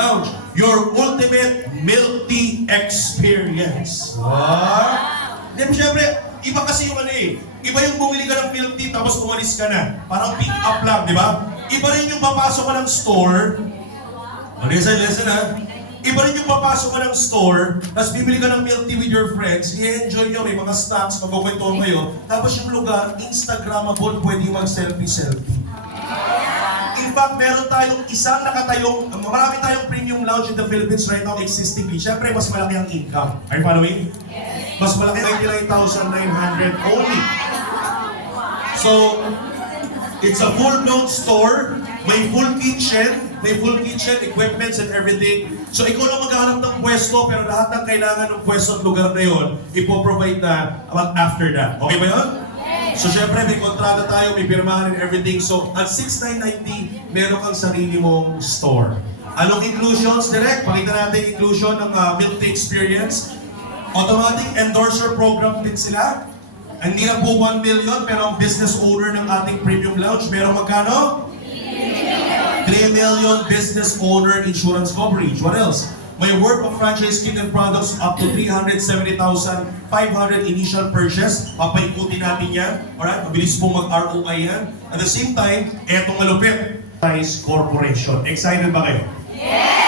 Lounge, your ultimate milk tea experience. Wow! Then, syempre, iba kasi yung ano eh. Iba yung bumili ka ng milk tea tapos umalis ka na. Parang pick up lang, di ba? Iba rin yung papasok ka ng store. Listen ha. Iba rin yung papasok ka ng store, tapos bibili ka ng milk tea with your friends, i-enjoy nyo, may mga snacks, magkukwentuhan kayo, tapos yung lugar, Instagrammable, pwede mag-selfie-selfie. In fact, meron tayong isang nakatayong, marami tayong premium lounge in the Philippines right now existingly. Siyempre, mas malaki ang income. Are you following? Yes. Mas malaki, 99,900 only. So, it's a full-blown store, may full kitchen, equipments and everything. So ikaw lang maghahanap ng pwesto, pero lahat ng kailangan ng pwesto at lugar na yon, ipoprovide na after that. Okay ba yun? So syempre may kontrata tayo, may pirmahan and everything. So at 6,990, meron kang sarili mong store. Anong inclusions? Direct, pakita natin yung inclusion ng milk tea experience. Automatic endorser program din sila. Hindi na po 1 million, pero ang business owner ng ating premium lounge, meron magkano? 3 million business owner insurance coverage. What else? May worth of franchise skin and products up to 370,500 initial purchase. Papaikutin natin yan. Alright? Mabilis pong mag-ROI yan. At the same time, etong malupit. Corporation. Excited ba kayo? Yes!